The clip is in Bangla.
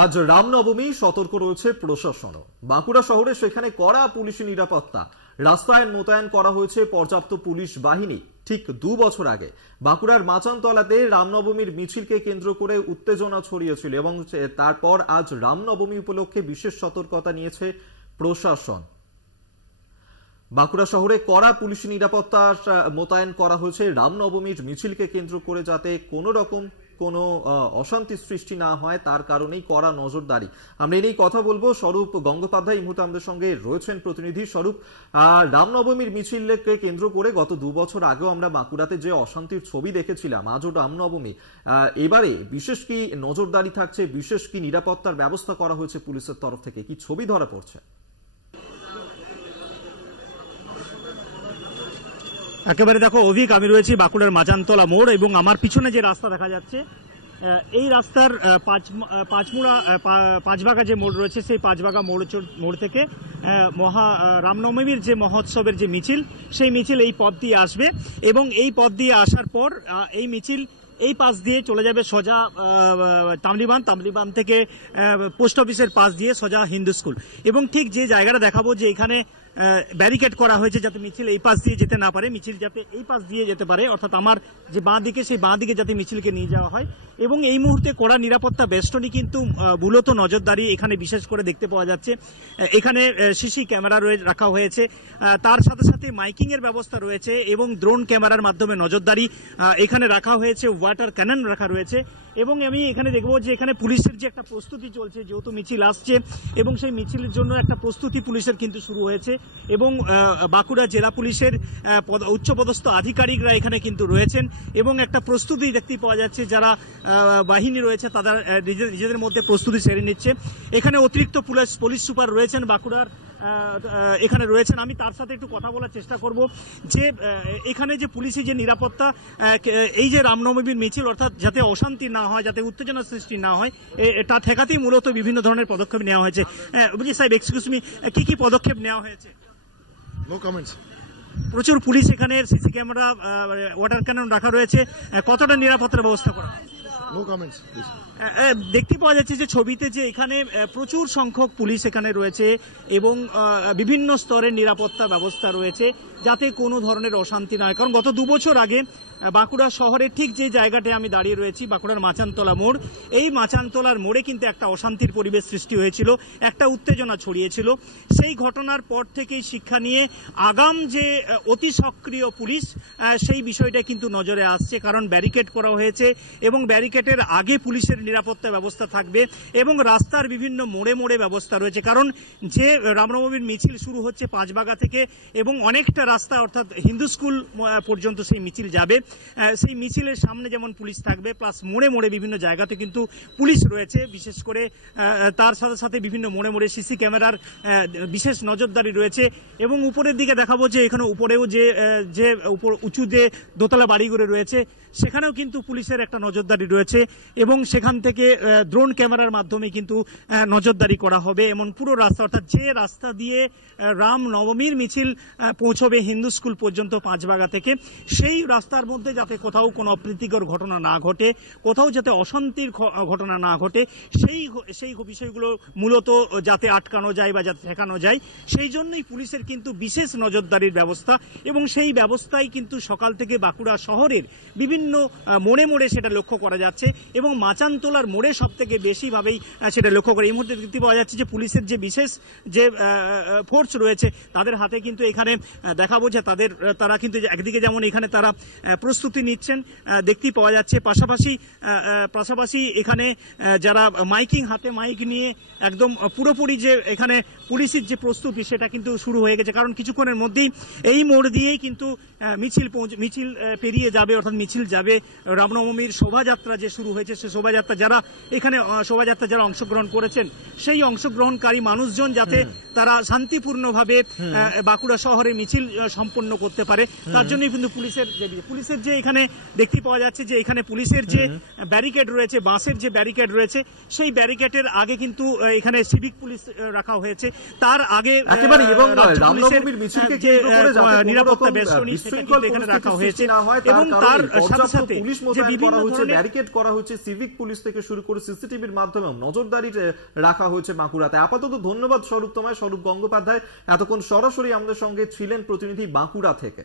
আজ রামনবমী, সতর্ক রয়েছে প্রশাসন। বাঁকুড়া শহরে সেখানে কড়া পুলিশি নিরাপত্তা, রাস্তায় মোতায়েন করা হয়েছে পর্যাপ্ত পুলিশ বাহিনী। ঠিক 2 বছর আগে বাঁকুড়ার মাচানতলাতে রামনবমীর মিছিলকে কেন্দ্র করে উত্তেজনা ছড়িয়েছিল এবং তারপর আজ রামনবমী উপলক্ষে বিশেষ সতর্কতা নিয়েছে প্রশাসন। বাঁকুড়া শহরে কড়া পুলিশি নিরাপত্তা মোতায়েন করা হয়েছে রামনবমীর মিছিলকে কেন্দ্র করে, যাতে কোনো রকম কোনো অশান্তি সৃষ্টি না হয় তার কারণেই কড়া নজরদারি। আমরা এই কথা বলবো। স্বরূপ গঙ্গোপাধ্যায় এই মুহূর্তে আমাদের সঙ্গে রয়েছেন প্রতিনিধি। স্বরূপ, রামনবমীর মিছিলকে কেন্দ্র করে গত 2 বছর আগেও আমরা বাঁকুড়াতে যে অশান্তির ছবি দেখেছিলাম, আজও রামনবমী, এবারে বিশেষ কি নজরদারি থাকছে, বিশেষ কি নিরাপত্তার ব্যবস্থা করা হয়েছে পুলিশের তরফ থেকে, কি ছবি ধরা পড়ছে? একেবারে দেখো অভিক, আমি রয়েছি বাঁকুড়ার মাচানতলা মোড় এবং আমার পিছনে যে রাস্তা দেখা যাচ্ছে, এই রাস্তার পাঁচবাগা যে মোড় রয়েছে, সেই পাঁচবাগা মোড় থেকে রামনবমীর যে মহোৎসবের যে মিছিল, সেই মিছিল এই পথ দিয়ে আসবে এবং এই পথ দিয়ে আসার পর এই মিছিল এই পাশ দিয়ে চলে যাবে সোজা তামলিবান থেকে পোস্ট অফিসের পাশ দিয়ে সোজা হিন্দু স্কুল। এবং ঠিক যে জায়গাটা দেখাবো, যে এখানে ব্যারিকেড করা হয়েছে যাতে মিছিল এই পাশ দিয়ে যেতে না পারে, মিছিল যাতে এই পাশ দিয়ে যেতে পারে, অর্থাৎ আমার যে বাঁ দিকে, সেই বাঁ দিকে যাতে মিছিলকে নিয়ে যাওয়া হয়। এবং এই মুহূর্তে কড়া নিরাপত্তা বেষ্টনী কিন্তু মূলত নজরদারি এখানে বিশেষ করে দেখতে পাওয়া যাচ্ছে। এখানে সিসি ক্যামেরা রাখা হয়েছে, তার সাথে সাথে মাইকিং এর ব্যবস্থা রয়েছে এবং ড্রোন ক্যামেরার মাধ্যমে নজরদারি এখানে রাখা হয়েছে, ওয়াটার ক্যানন রাখা রয়েছে। এবং আমি এখানে দেখবো যে এখানে পুলিশের যে একটা প্রস্তুতি চলছে, যেহেতু মিছিল আসছে এবং সেই মিছিলের জন্য একটা প্রস্তুতি পুলিশের কিন্তু শুরু হয়েছে। এবং বাঁকুড়া জেলা পুলিশের উচ্চপদস্থ আধিকারিকরা এখানে কিন্তু রয়েছেন এবং একটা প্রস্তুতি দেখতে পাওয়া যাচ্ছে। যারা বাহিনী রয়েছে তারা নিজেদের মধ্যে প্রস্তুতি সেরে নিচ্ছে। এখানে অতিরিক্ত পুলিশ সুপার রয়েছেন বাঁকুড়ার, এখানে রয়েছেন। আমি তার সাথে একটু কথা বলার চেষ্টা করব যে এখানে যে পুলিশি যে নিরাপত্তা, এই যে রামনবমীর মিছিল, অর্থাৎ যাতে অশান্তি না হয়, যাতে উত্তেজনা সৃষ্টি না হয়, এটা ঠেকাতেই মূলত বিভিন্ন ধরনের পদক্ষেপ নেওয়া হয়েছে। বুঝলি সাহেব, এক্সকিউজ মি, কি পদক্ষেপ নেওয়া হয়েছে? No comments. প্রচুর পুলিশ, এখানে সিসি ক্যামেরা, ওয়াটার ক্যানন রাখা রয়েছে, কতটা নিরাপত্তার ব্যবস্থা করা? No comments. দেখতে পাওয়া যাচ্ছে যে ছবিতে, যে এখানে প্রচুর সংখ্যক পুলিশ এখানে রয়েছে এবং বিভিন্ন স্তরের নিরাপত্তা ব্যবস্থা রয়েছে যাতে কোনো ধরনের অশান্তি না হয়। কারণ গত 2 বছর আগে বাঁকুড়া শহরে ঠিক যে জায়গাটায় আমি দাঁড়িয়ে রয়েছি, বাঁকুড়ার মাচানতলা মোড়, এই মাচানতলার মোড়ে কিন্তু একটা অশান্তির পরিবেশ সৃষ্টি হয়েছিল, একটা উত্তেজনা ছড়িয়েছিল। সেই ঘটনার পর থেকেই শিক্ষা নিয়ে আগাম যে অতি সক্রিয় পুলিশ, সেই বিষয়টা কিন্তু নজরে আসছে। কারণ ব্যারিকেড করা হয়েছে এবং ব্যারিকেডের আগে পুলিশের নিরাপত্তা ব্যবস্থা থাকবে এবং রাস্তার বিভিন্ন মোড়ে মোড়ে ব্যবস্থা রয়েছে। কারণ যে রামনবমীর মিছিল শুরু হচ্ছে পাঁচবাগা থেকে এবং অনেকটা রাস্তা, অর্থাৎ হিন্দু স্কুল পর্যন্ত সেই মিছিল যাবে। সেই মিছিলের সামনে যেমন পুলিশ থাকবে, প্লাস মোড়ে মোড়ে বিভিন্ন জায়গাতে কিন্তু পুলিশ রয়েছে। বিশেষ করে তার সাথে সাথে বিভিন্ন মোড়ে মোড়ে সিসি ক্যামেরার বিশেষ নজরদারি রয়েছে। এবং উপরের দিকে দেখাবো যে এখানে উপরেও যে উঁচু যে দোতলা বাড়িগুলো রয়েছে, সেখানেও কিন্তু পুলিশের একটা নজরদারি রয়েছে এবং সেখান থেকে ড্রোন ক্যামেরার মাধ্যমে কিন্তু নজরদারি করা হবে। এমন পুরো রাস্তা, অর্থাৎ যে রাস্তা দিয়ে রাম নবমীর মিছিল পৌঁছবে হিন্দু স্কুল পর্যন্ত পাঁচবাগা থেকে, সেই রাস্তার মধ্যে যাতে কোথাও কোনো অপ্রীতিকর ঘটনা না ঘটে, কোথাও যাতে অশান্তির ঘটনা না ঘটে, সেই বিষয়গুলো মূলত যাতে আটকানো যায় বা যাতে ঠেকানো যায়, সেই জন্যই পুলিশের কিন্তু বিশেষ নজরদারির ব্যবস্থা। এবং সেই ব্যবস্থাই কিন্তু সকাল থেকে বাঁকুড়া শহরের বিভিন্ন মোড়ে মোড়ে সেটা লক্ষ্য করা যাচ্ছে এবং মাচানতলার মোড়ে সব থেকে বেশিভাবেই সেটা লক্ষ্য করে। এই মুহূর্তে দেখতে পাওয়া যাচ্ছে যে পুলিশের যে বিশেষ যে ফোর্স রয়েছে, তাদের হাতে কিন্তু এখানে দেখাবো যে তারা কিন্তু একদিকে যেমন এখানে তারা প্রস্তুতি নিচ্ছেন দেখতেই পাওয়া যাচ্ছে, পাশাপাশি এখানে যারা হাতে মাইক নিয়ে একদম পুরোপুরি যে এখানে পুলিশের যে প্রস্তুতি, সেটা কিন্তু শুরু হয়ে গেছে। কারণ কিছুক্ষণের মধ্যেই এই মোড় দিয়েই কিন্তু মিছিল পেরিয়ে যাবে, অর্থাৎ মিছিল যাবে রামনবমীর শোভাযাত্রা যে শুরু হয়েছে, সে শোভাযাত্রা যারা অংশগ্রহণ করেছেন, সেই অংশগ্রহণকারী মানুষজন যাতে তারা শান্তিপূর্ণভাবে বাঁকুড়া শহরে মিছিল সম্পন্ন করতে পারে, তার জন্যই কিন্তু পুলিশের যে এখানে দেখতে পাওয়া যাচ্ছে যে এখানে পুলিশের যে ব্যারিকেড রয়েছে, বাঁশের যে ব্যারিকেড রয়েছে, সেই ব্যারিকেডের আগে কিন্তু এখানে সিভিক পুলিশ রাখা হয়েছে। তার আগে নিরাপত্তা বেষ্টনী এখানে রাখা হয়েছে এবং তার সাথে পর্যাপ্ত সাথে পুলিশ যে মোতায়েন বিভিন্ন করা হচ্ছে, ধরনের ব্যারিকেড করা হচ্ছে, সিভিক পুলিশ থেকে শুরু করে সিসিটিভির মাধ্যমে নজরদারি রাখা হয়েছে বাঁকুড়াতে। আপাতত ধন্যবাদ স্বরূপ তোমায়, স্বরূপ গঙ্গোপাধ্যায় এতক্ষণ সরাসরি আমাদের সঙ্গে ছিলেন প্রতিনিধি বাঁকুড়া থেকে।